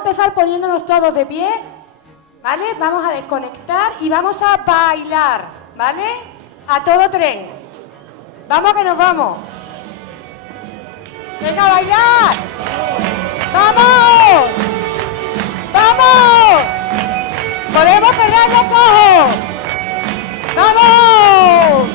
empezar poniéndonos todos de pie, ¿vale? Vamos a desconectar y vamos a bailar, ¿vale? A todo tren. Vamos que nos vamos. ¡Venga a bailar! ¡Vamos! ¡Vamos! ¡Podemos cerrar los ojos! ¡Vamos!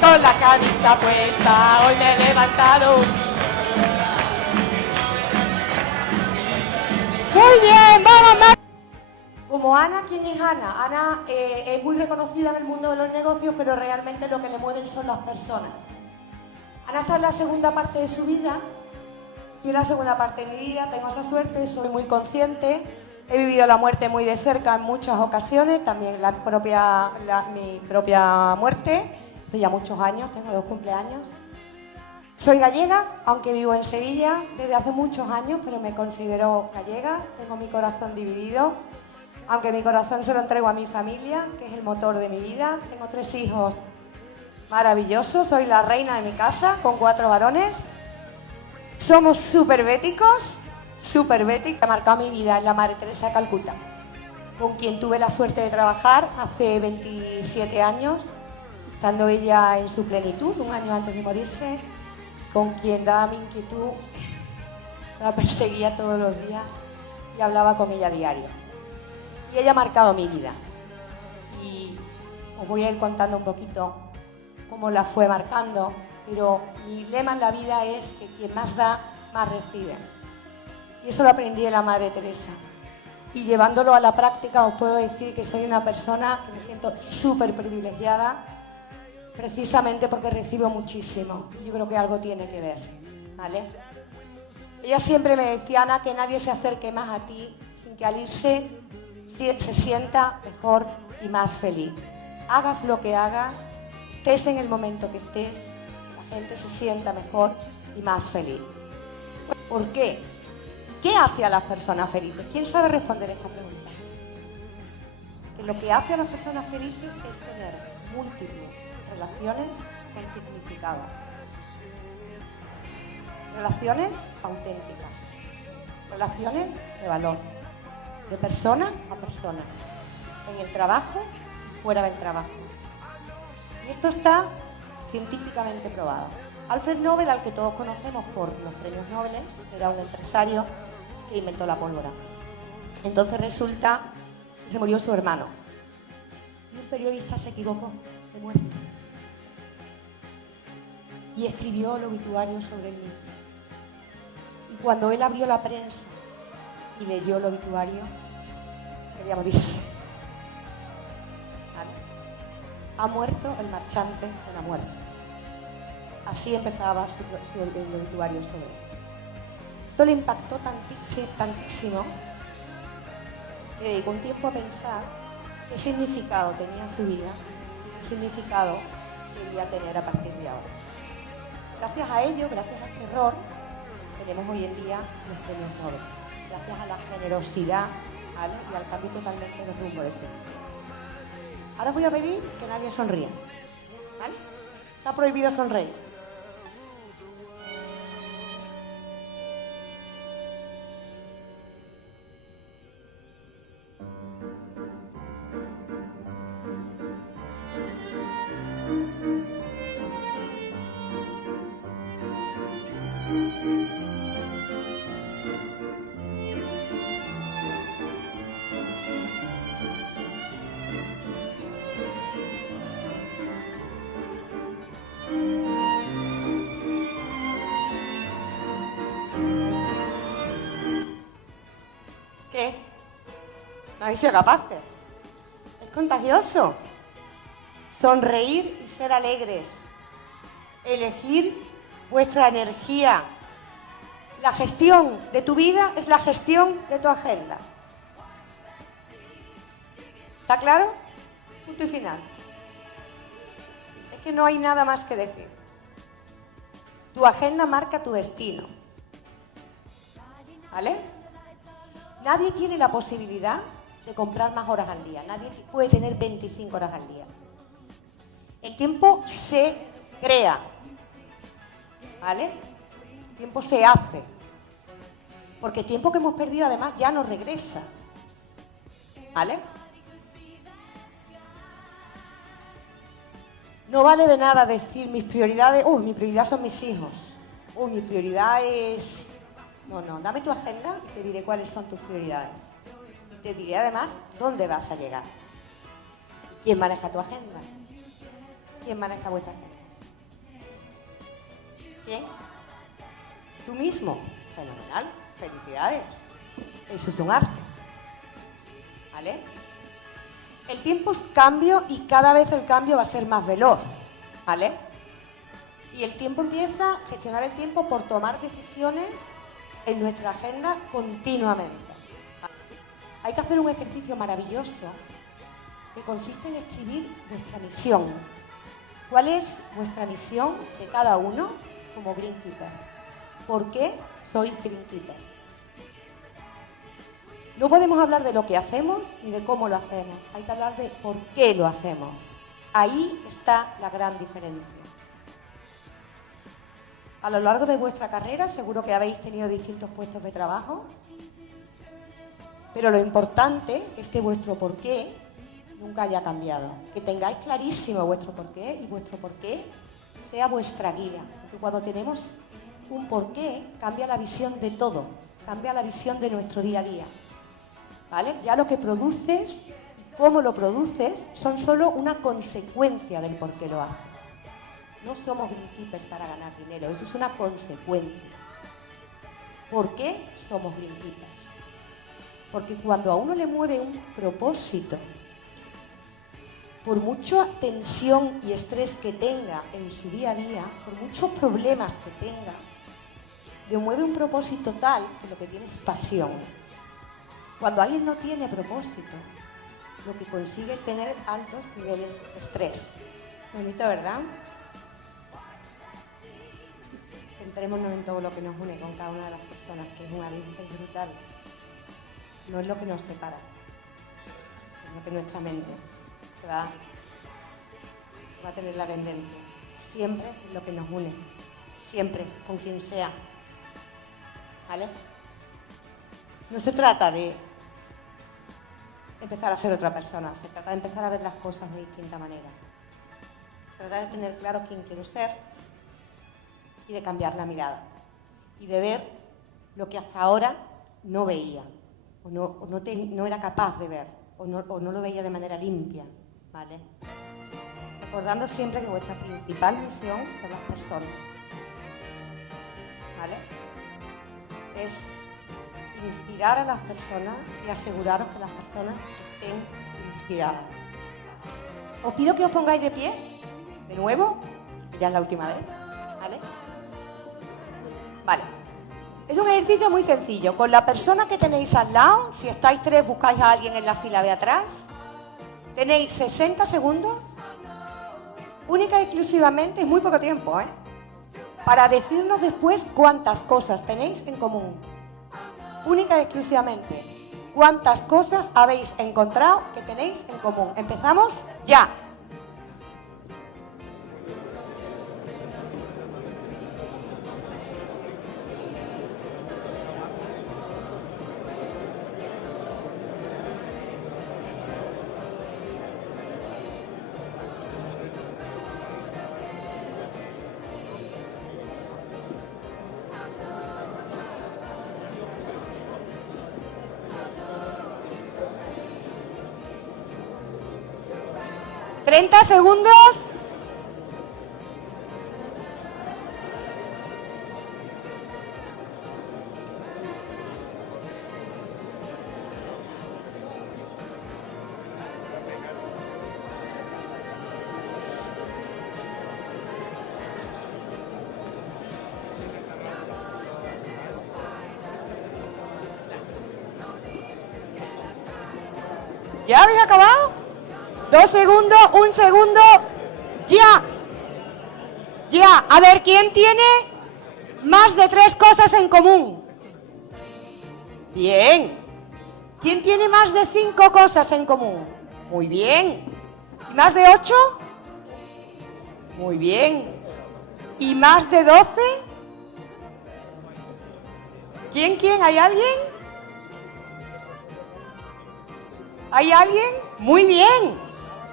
Con la camisa puesta, hoy me he levantado. Muy bien, vamos más. Como Ana, ¿quién es Ana? Ana es muy reconocida en el mundo de los negocios, pero realmente lo que le mueven son las personas. Ana está en la segunda parte de su vida. Yo en la segunda parte de mi vida tengo esa suerte, soy muy consciente. He vivido la muerte muy de cerca en muchas ocasiones, también mi propia muerte. Hace ya muchos años, tengo 2 cumpleaños. Soy gallega, aunque vivo en Sevilla desde hace muchos años, pero me considero gallega. Tengo mi corazón dividido, aunque mi corazón se lo entrego a mi familia, que es el motor de mi vida. Tengo 3 hijos maravillosos, soy la reina de mi casa, con 4 varones. Somos súper béticos, ha marcado mi vida, es la Madre Teresa de Calcuta, con quien tuve la suerte de trabajar hace 27 años, estando ella en su plenitud, un año antes de morirse, con quien daba mi inquietud, la perseguía todos los días y hablaba con ella a diario. Y ella ha marcado mi vida. Y os voy a ir contando un poquito cómo la fue marcando, pero mi lema en la vida es que quien más da, más recibe. Y eso lo aprendí de la Madre Teresa. Y llevándolo a la práctica os puedo decir que soy una persona que me siento súper privilegiada, precisamente porque recibo muchísimo. Yo creo que algo tiene que ver, ¿vale? Ella siempre me decía, Ana, que nadie se acerque más a ti sin que al irse se sienta mejor y más feliz. Hagas lo que hagas, estés en el momento que estés, la gente se sienta mejor y más feliz. ¿Por qué? ¿Qué hace a las personas felices? ¿Quién sabe responder esta pregunta? Que lo que hace a las personas felices es tener múltiples relaciones con significado. Relaciones auténticas. Relaciones de valor. De persona a persona. En el trabajo y fuera del trabajo. Y esto está científicamente probado. Alfred Nobel, al que todos conocemos por los premios Nobel, era un empresario que inventó la pólvora. Entonces resulta que se murió su hermano. Y un periodista se equivocó de muerte. Y escribió el obituario sobre él mismo. Y cuando él abrió la prensa y leyó el obituario, quería morirse. ¿Vale? Ha muerto el marchante de la muerte. Así empezaba el obituario sobre él. Esto le impactó tantísimo que dedicó un tiempo a pensar qué significado tenía su vida, qué significado quería tener a partir de ahora. Gracias a ello, gracias a este error, tenemos hoy en día los premios Nobel. Gracias a la generosidad, ¿vale? Y al cambio totalmente de rumbo de su vida. Ahora os voy a pedir que nadie sonríe, ¿vale? Está prohibido sonreír. ¿Qué? ¿No habéis sido capaces? Es contagioso. Sonreír y ser alegres. Elegir vuestra energía. La gestión de tu vida es la gestión de tu agenda. ¿Está claro? Punto y final. Es que no hay nada más que decir. Tu agenda marca tu destino. ¿Vale? Nadie tiene la posibilidad de comprar más horas al día. Nadie puede tener 25 horas al día. El tiempo se crea. ¿Vale? El tiempo se hace. Porque el tiempo que hemos perdido además ya no regresa. ¿Vale? No vale de nada decir mis prioridades, mi prioridad son mis hijos, mi prioridad es... No, dame tu agenda y te diré cuáles son tus prioridades. Te diré además dónde vas a llegar. ¿Quién maneja tu agenda? ¿Quién maneja vuestra agenda? ¿Quién? Tú mismo. Fenomenal. Felicidades. Eso es un arte. ¿Vale? El tiempo es cambio y cada vez el cambio va a ser más veloz. ¿Vale? Y el tiempo empieza a gestionar el tiempo por tomar decisiones en nuestra agenda continuamente. Hay que hacer un ejercicio maravilloso que consiste en escribir vuestra misión. ¿Cuál es vuestra misión de cada uno como Greenkeeper? ¿Por qué soy Greenkeeper? No podemos hablar de lo que hacemos ni de cómo lo hacemos. Hay que hablar de por qué lo hacemos. Ahí está la gran diferencia. A lo largo de vuestra carrera seguro que habéis tenido distintos puestos de trabajo, pero lo importante es que vuestro porqué nunca haya cambiado. Que tengáis clarísimo vuestro porqué y vuestro porqué sea vuestra guía. Porque cuando tenemos un porqué cambia la visión de todo, cambia la visión de nuestro día a día. ¿Vale? Ya lo que produces, cómo lo produces, son solo una consecuencia del por qué lo haces. No somos Greenkeepers para ganar dinero, eso es una consecuencia. ¿Por qué somos Greenkeepers? Porque cuando a uno le mueve un propósito, por mucha tensión y estrés que tenga en su día a día, por muchos problemas que tenga, le mueve un propósito tal que lo que tiene es pasión. Cuando alguien no tiene propósito, lo que consigue es tener altos niveles de estrés. Bonito, ¿verdad? Centrémonos en todo lo que nos une con cada una de las personas, que es un abismo brutal. No es lo que nos separa, es lo que nuestra mente va a tener la tendencia. Siempre es lo que nos une, siempre, con quien sea. ¿Vale? No se trata de empezar a ser otra persona, se trata de empezar a ver las cosas de distinta manera. Se trata de tener claro quién quiero ser y de cambiar la mirada y de ver lo que hasta ahora no veía o no era capaz de ver o no lo veía de manera limpia, ¿vale? Recordando siempre que vuestra principal misión son las personas, ¿vale? Es inspirar a las personas y aseguraros que las personas estén inspiradas. Os pido que os pongáis de pie, de nuevo, ya es la última vez, ¿vale? Vale. Es un ejercicio muy sencillo. Con la persona que tenéis al lado, si estáis tres, buscáis a alguien en la fila de atrás. Tenéis 60 segundos, única y exclusivamente, y muy poco tiempo, para decirnos después cuántas cosas tenéis en común. Única y exclusivamente, cuántas cosas habéis encontrado que tenéis en común. Empezamos ya. ¿30 segundos? ¿Ya habéis acabado? 2 segundos, 1 segundo, ya. Ya, a ver, ¿quién tiene más de 3 cosas en común? Bien. ¿Quién tiene más de 5 cosas en común? Muy bien. ¿Y más de 8? Muy bien. ¿Y más de 12? ¿Quién? ¿Hay alguien? ¿Hay alguien? Muy bien.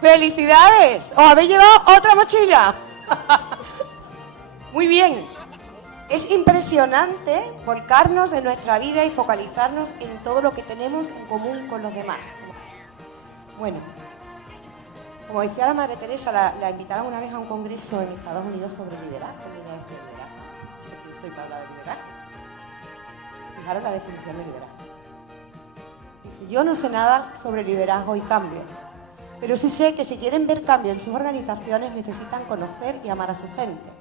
¡Felicidades! ¡Os habéis llevado otra mochila! Muy bien. Es impresionante volcarnos en nuestra vida y focalizarnos en todo lo que tenemos en común con los demás. Bueno, como decía la Madre Teresa, la invitaron una vez a un congreso en Estados Unidos sobre liderazgo. Yo soy para hablar de liderazgo. Fijaros la definición de liderazgo. Dice, yo no sé nada sobre liderazgo y cambio, pero sí sé que si quieren ver cambio en sus organizaciones necesitan conocer y amar a su gente.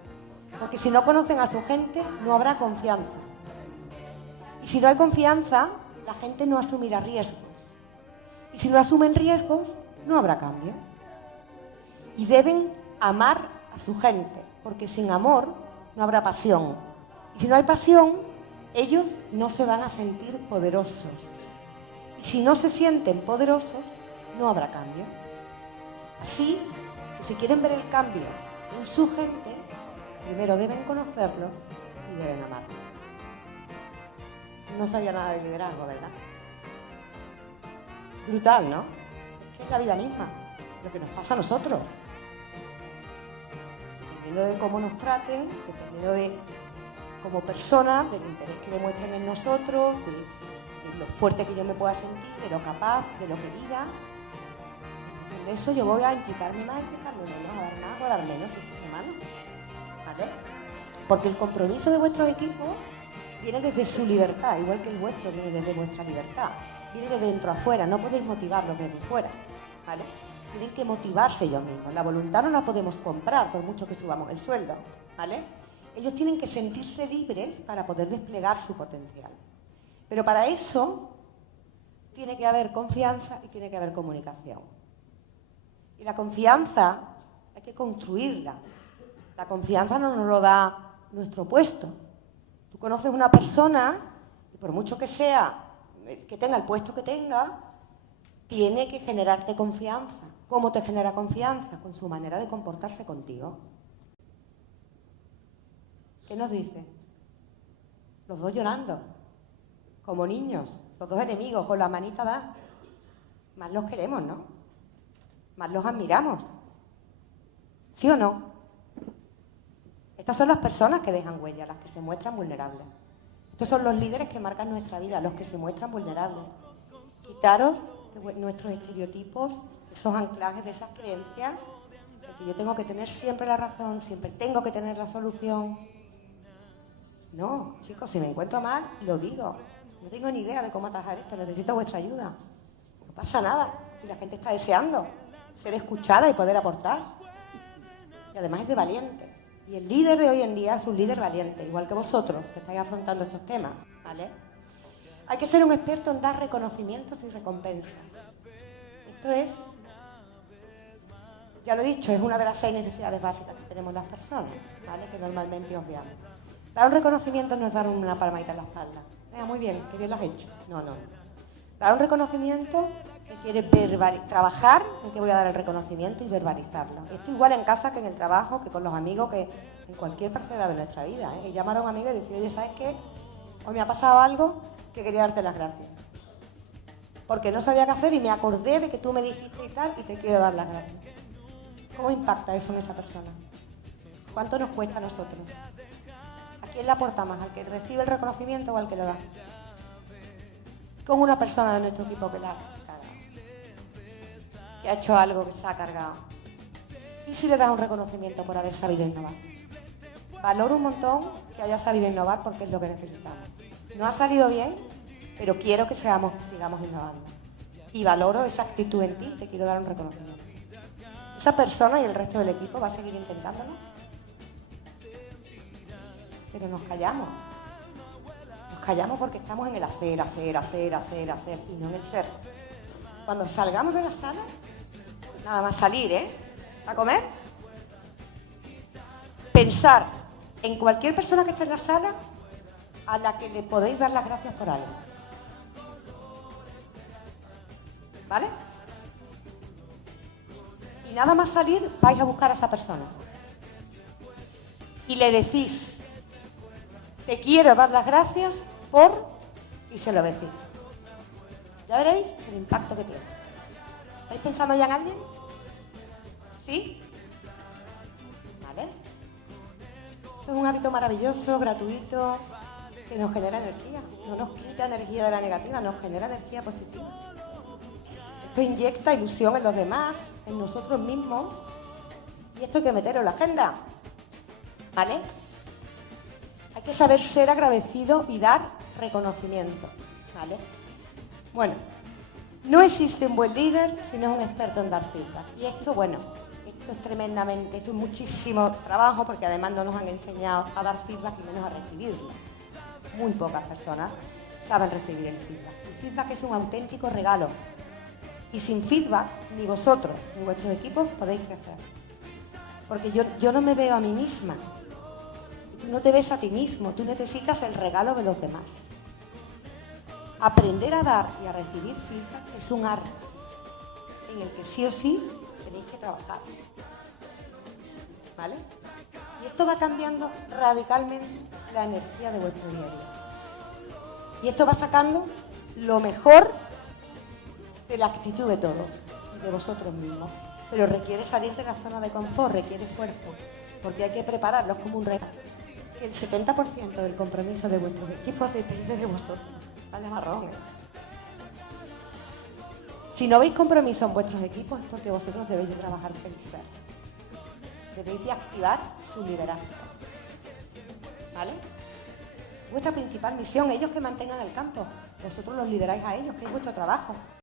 Porque si no conocen a su gente, no habrá confianza. Y si no hay confianza, la gente no asumirá riesgos. Y si no asumen riesgos, no habrá cambio. Y deben amar a su gente, porque sin amor no habrá pasión. Y si no hay pasión, ellos no se van a sentir poderosos. Y si no se sienten poderosos, no habrá cambio. Así que si quieren ver el cambio en su gente, primero deben conocerlos y deben amarlos. No sabía nada de liderazgo, ¿verdad? Brutal, ¿no? Es que es la vida misma, lo que nos pasa a nosotros. Dependiendo de cómo nos traten, dependiendo de como personas, del interés que demuestren en nosotros, de lo fuerte que yo me pueda sentir, de lo capaz, de lo querida. En eso yo voy a implicarme más, implicarme menos, a dar más o a dar menos, si estoy humano. ¿Vale? Porque el compromiso de vuestros equipos viene desde su libertad, igual que el vuestro viene desde vuestra libertad. Viene de dentro a fuera, no podéis motivarlos desde fuera, ¿vale? Tienen que motivarse ellos mismos. La voluntad no la podemos comprar por mucho que subamos el sueldo, ¿vale? Ellos tienen que sentirse libres para poder desplegar su potencial. Pero para eso tiene que haber confianza y tiene que haber comunicación. Y la confianza hay que construirla. La confianza no nos lo da nuestro puesto. Tú conoces una persona y por mucho que sea, que tenga el puesto que tenga, tiene que generarte confianza. ¿Cómo te genera confianza? Con su manera de comportarse contigo. ¿Qué nos dice? Los dos llorando, como niños, los dos enemigos, con la manita dada. Más los queremos, ¿no? Más los admiramos. ¿Sí o no? Estas son las personas que dejan huella, las que se muestran vulnerables. Estos son los líderes que marcan nuestra vida, los que se muestran vulnerables. Quitaros de nuestros estereotipos, esos anclajes de esas creencias, de que yo tengo que tener siempre la razón, siempre tengo que tener la solución. No, chicos, si me encuentro mal, lo digo. No tengo ni idea de cómo atajar esto, necesito vuestra ayuda. No pasa nada, si la gente está deseando ser escuchada y poder aportar. Y además es de valiente. Y el líder de hoy en día es un líder valiente, igual que vosotros, que estáis afrontando estos temas, ¿vale? Hay que ser un experto en dar reconocimientos y recompensas. Esto es, ya lo he dicho, es una de las 6 necesidades básicas que tenemos las personas, ¿vale? Que normalmente obviamos. Dar un reconocimiento no es dar una palmadita en la espalda. Muy bien, qué bien lo has hecho. No. Dar un reconocimiento quiere trabajar en que voy a dar el reconocimiento y verbalizarlo. Esto igual en casa que en el trabajo, que con los amigos, que en cualquier parcela de nuestra vida. Y llamar a un amigo y decir, oye, ¿sabes qué? Hoy me ha pasado algo que quería darte las gracias. Porque no sabía qué hacer y me acordé de que tú me dijiste y tal y te quiero dar las gracias. ¿Cómo impacta eso en esa persona? ¿Cuánto nos cuesta a nosotros? ¿A quién le aporta más? ¿Al que recibe el reconocimiento o al que lo da? Con una persona de nuestro equipo que la ha cargado, que ha hecho algo que se ha cargado. ¿Y si le das un reconocimiento por haber sabido innovar? Valoro un montón que haya sabido innovar porque es lo que necesitamos. No ha salido bien, pero quiero que sigamos innovando. Y valoro esa actitud en ti, te quiero dar un reconocimiento. Esa persona y el resto del equipo va a seguir intentándolo. Pero nos callamos. Nos callamos porque estamos en el hacer, y no en el ser. Cuando salgamos de la sala, nada más salir, a comer, pensar en cualquier persona que esté en la sala a la que le podéis dar las gracias por algo. ¿Vale? Y nada más salir, vais a buscar a esa persona. Y le decís, te quiero dar las gracias por y se lo decís. Ya veréis el impacto que tiene. ¿Estáis pensando ya en alguien? ¿Sí? ¿Vale? Esto es un hábito maravilloso, gratuito, que nos genera energía. No nos quita energía de la negativa, nos genera energía positiva. Esto inyecta ilusión en los demás, en nosotros mismos. Y esto hay que meterlo en la agenda. ¿Vale? Hay que saber ser agradecido y dar reconocimiento. ¿Vale? Bueno, no existe un buen líder si no es un experto en dar feedback. Y esto, bueno, esto es tremendamente, esto es muchísimo trabajo porque además no nos han enseñado a dar feedback y menos a recibirlo. Muy pocas personas saben recibir el feedback. El feedback es un auténtico regalo. Y sin feedback, ni vosotros ni vuestros equipos podéis crecer. Porque yo no me veo a mí misma. Tú no te ves a ti mismo, tú necesitas el regalo de los demás. Aprender a dar y a recibir feedback es un arte en el que sí o sí tenéis que trabajar. ¿Vale? Y esto va cambiando radicalmente la energía de vuestro día a día. Y esto va sacando lo mejor de la actitud de todos, de vosotros mismos. Pero requiere salir de la zona de confort, requiere esfuerzo, porque hay que prepararlos como un regalo. El 70% del compromiso de vuestros equipos depende de vosotros. Vale, marrón, ¿eh? Si no veis compromiso en vuestros equipos es porque vosotros debéis de trabajar en ser. Debéis de activar su liderazgo. ¿Vale? Vuestra principal misión, ellos que mantengan el campo. Vosotros los lideráis a ellos, que es vuestro trabajo.